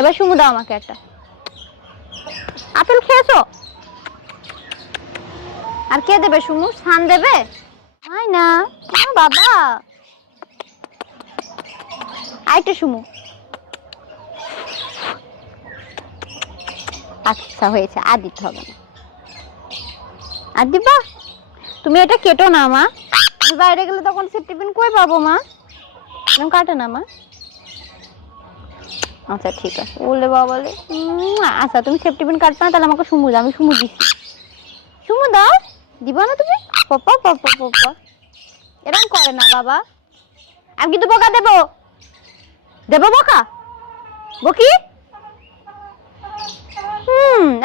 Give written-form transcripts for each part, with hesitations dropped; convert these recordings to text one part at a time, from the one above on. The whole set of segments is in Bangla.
এবার সুমু দাও আমাকে একটা। আপেল খেয়েছো? আর কে দেবে সুমু? স্থান দেবে? হয় না বাবা। আইটা সুমু। আচ্ছা হয়েছে, আর দিতে হবে না। আর দিবা? তুমি এটা কেটো না মা, আমি বাইরে গেলে তখন সেফটি পিন কই পাবো মা? এরকম কাটে না মা। আচ্ছা ঠিক আছে, বললে বাবা বলে আচ্ছা তুমি সেফটি পিন কাটবে না, তাহলে আমাকে সুমু দাও, আমি সুমু দিচ্ছি। সুমু দাও, দিবা না তুমি? পাপা পাপা পাপা এরকম করে না বাবা। আমি কিন্তু বকা দেবো, দেবো বকা? বকি?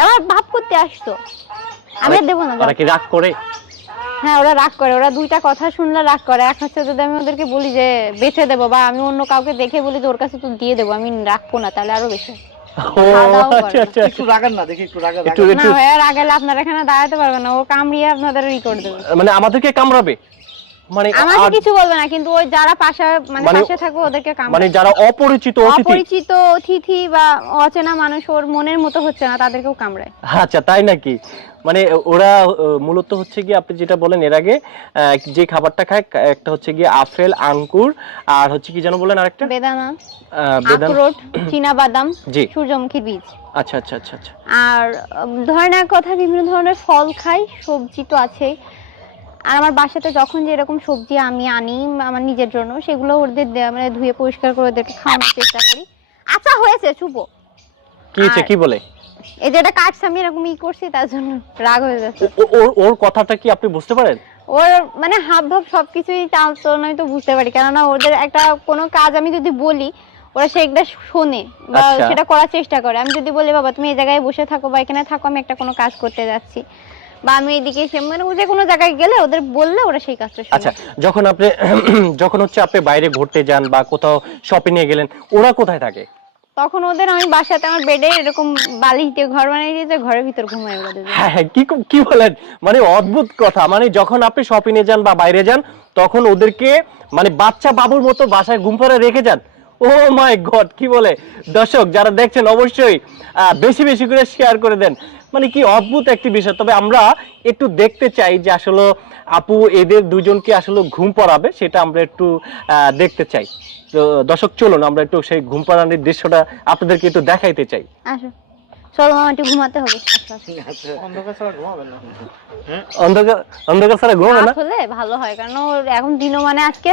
আবার ভাব করতে আসতো, আমি আর দেবো না। ওরা কি রাগ করে? হ্যাঁ ওরা রাগ করে, ওরা দুইটা কথা শুনলে রাগ করে। এক হচ্ছে যদি আমি ওদেরকে বলি যে বেঁচে দেবো, বা আমি অন্য কাউকে দেখে বলি যে ওর কাছে তো দিয়ে দেবো, আমি রাখবো না, তাহলে আরো বেশি একটু রাগান না, দেখি একটু রাগা একটু না ভাইয়া, রাগালে আপনারা এখানে দাঁড়াতে পারবেন না, ও কামড়িয়ে আপনাদের ই করে দেবে। মানে আমাদেরকে কামড়াবে? মানে আমাকে কিছু বলবে না, কিন্তু ওই যারা পাশে পাশে থাকবে ওদেরকে কামড়াবে। মানে যারা অপরিচিত অতিথি বা অচেনা মানুষ ওর মনের মতো হচ্ছে না, তাদেরকেও কামড়ায়। আচ্ছা তাই নাকি? মানে ওরা মূলত হচ্ছে কি আপনি যেটা বলেন এর আগে যে খাবারটা খায়, একটা হচ্ছে কি আপেল, আঙ্গুর, আর হচ্ছে কি যেন বলেন আরেকটা? বেদানা, আখরোট, চীনা বাদাম, সূর্যমুখী বীজ। আচ্ছা আচ্ছা আচ্ছা আচ্ছা। আর ধরেন এক কথা বিভিন্ন ধরনের ফল খাই, সবজি তো আছেই। আর আমার বাসাতে যখন যে এরকম সবজি আমি আনি আমার নিজের জন্য, সেগুলো ওদের মানে ধুয়ে পরিষ্কার করে ওদেরকে খাওয়ানোর চেষ্টা করি। আচ্ছা হয়েছে চুপো। কি হয়েছে, কি বলে? এই যে এটা কাটছে, আমি এরকম করছি তার জন্য রাগ হয়ে যাচ্ছে। ওর কথাটা কি আপনি বুঝতে পারেন? ওর মানে হাব ভাব সবকিছুই চালচলন আমি তো বুঝতে পারি, কেননা ওদের একটা কোনো কাজ আমি যদি বলি ওরা সেটা শোনে বা সেটা করার চেষ্টা করে। আমি যদি বলি বাবা তুমি এই জায়গায় বসে থাকো বা এখানে থাকো, আমি একটা কোনো কাজ করতে যাচ্ছি, বা আমি এদিকে মানে যে কোনো জায়গায় গেলে ওদের বললে ওরা সেই কাজটা শুনে। আচ্ছা যখন আপনি যখন হচ্ছে আপনি বাইরে ঘুরতে যান বা কোথাও শপিং এ গেলেন, ওরা কোথায় থাকে তখন? ওদের আমি বাসাতে আমার বেডে এরকম বালিশ দিয়ে ঘর বানিয়ে দিয়েছে, ঘরের ভিতর ঘুমায় ওরা দুজন। হ্যাঁ কি বলেন, মানে অদ্ভুত কথা। মানে যখন আপনি শপিং এ যান বা বাইরে যান, তখন ওদেরকে মানে বাচ্চা বাবুর মতো বাসায় ঘুম পাড়ে রেখে যান। ও মাই গড, কি বলে! দর্শক যারা দেখছেন অবশ্যই বেশি বেশি করে শেয়ার করে দেন। মানে কি অদ্ভুত একটি বিষয়। তবে আমরা একটু দেখতে চাই যে আসলে আপু এদের দুজনকে আসলে ঘুম পাড়াবে, সেটা আমরা একটু দেখতে চাই। তো দর্শক চলুন আমরা একটু সেই ঘুম পাড়ানোর দৃশ্যটা আপনাদেরকে একটু দেখাইতে চাই। আসো চলো মামা, একটু ঘুমাতে হবে। অন্ধকার ছাড়া ঘুমাবেন না? অন্ধকার ছাড়া ঘুমাবে না আসলে ভালো হয়, কারণ এখন দিনও মানে আজকে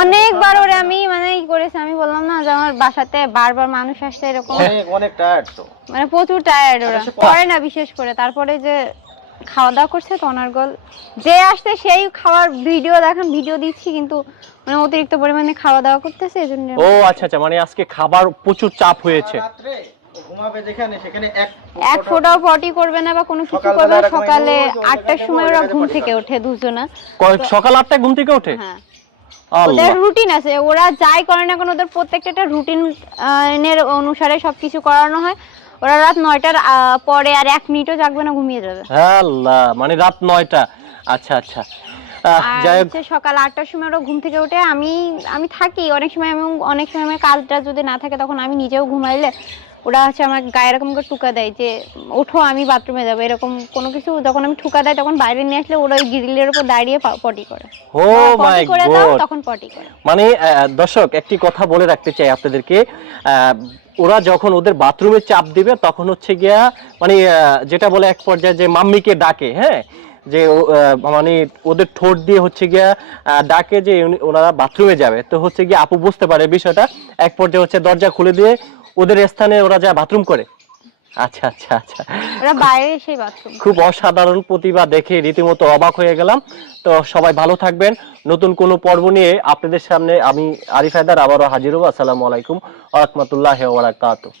অনেকবার ওরে আমি মানে ই করেছি। আমি বললাম না যে আমার বাসাতে বারবার মানুষ আসছে, এরকম অনেক টায়ার্ড তো, মানে প্রচুর টায়ার্ড ওরা করে না বিশেষ করে। তারপরে যে খাওয়া দাওয়া করছে তো অনার্গল, যে আসছে সেই খাওয়ার ভিডিও দেখান, ভিডিও দিচ্ছি, কিন্তু মানে অতিরিক্ত পরিমাণে খাওয়া দাওয়া করতেছে এজন্য। ও আচ্ছা আচ্ছা, মানে আজকে খাবার প্রচুর চাপ হয়েছে। ঘুমাবে যেখানে সেখানে এক ফোঁটাও পটি করবে না বা কোনো কিছু করবে না। সকালে 8টার সময় ওরা ঘুম থেকে ওঠে দুজনা। সকাল 8টায় ঘুম থেকে ওঠে? হ্যাঁ, ওদের রুটিন আছে, ওরা যাই করে না কেন ওদের প্রত্যেকটা একটা রুটিন এর অনুসারে সবকিছু করানো হয়। ওরা রাত 9টার পরে আর 1 মিনিটও জাগবে না, ঘুমিয়ে যাবে। আল্লাহ, মানে রাত 9টা? আচ্ছা আচ্ছা। যাই হোক, সকাল 8টার সময় ওরা ঘুম থেকে ওঠে। আমি থাকি অনেক সময়, অনেক সময় আমার কাজটা যদি না থাকে তখন আমি নিজেও ঘুমাইলে ওরা হচ্ছে আমার গায়ে এরকম করে টুকা দেয় যে ওঠো আমি বাথরুমে যাবো, এরকম কোনো কিছু যখন আমি ঠুকা দেয় তখন বাইরে নিয়ে আসলে ওরা ওই গ্রিলের উপর দাঁড়িয়ে পটি করে। ও মাই গড, তখন পটি করে। মানে দর্শক একটি কথা বলে রাখতে চাই আপনাদেরকে, ওরা যখন ওদের বাথরুমে চাপ দিবে তখন হচ্ছে গিয়া মানে যেটা বলে এক পর্যায়ে যে মাম্মিকে ডাকে, হ্যাঁ, যে মানে ওদের ঠোঁট দিয়ে হচ্ছে গিয়া ডাকে যে ওনারা বাথরুমে যাবে। তো হচ্ছে গিয়া আপু বুঝতে পারে বিষয়টা, এক পর্যায়ে হচ্ছে দরজা খুলে দিয়ে ওদের স্থানে ওরা যায় বাথরুম করে। আচ্ছা আচ্ছা আচ্ছা, ওরা বাইরে সেই বাথরুম। খুব অসাধারণ প্রতিভা দেখে রীতিমতো অবাক হয়ে গেলাম। তো সবাই ভালো থাকবেন, নতুন কোনো পর্ব নিয়ে আপনাদের সামনে আমি আরিফ হায়দার আবারও হাজির হব। আসসালামু আলাইকুম ওয়া রাহমাতুল্লাহি ওয়া বারাকাতুহু।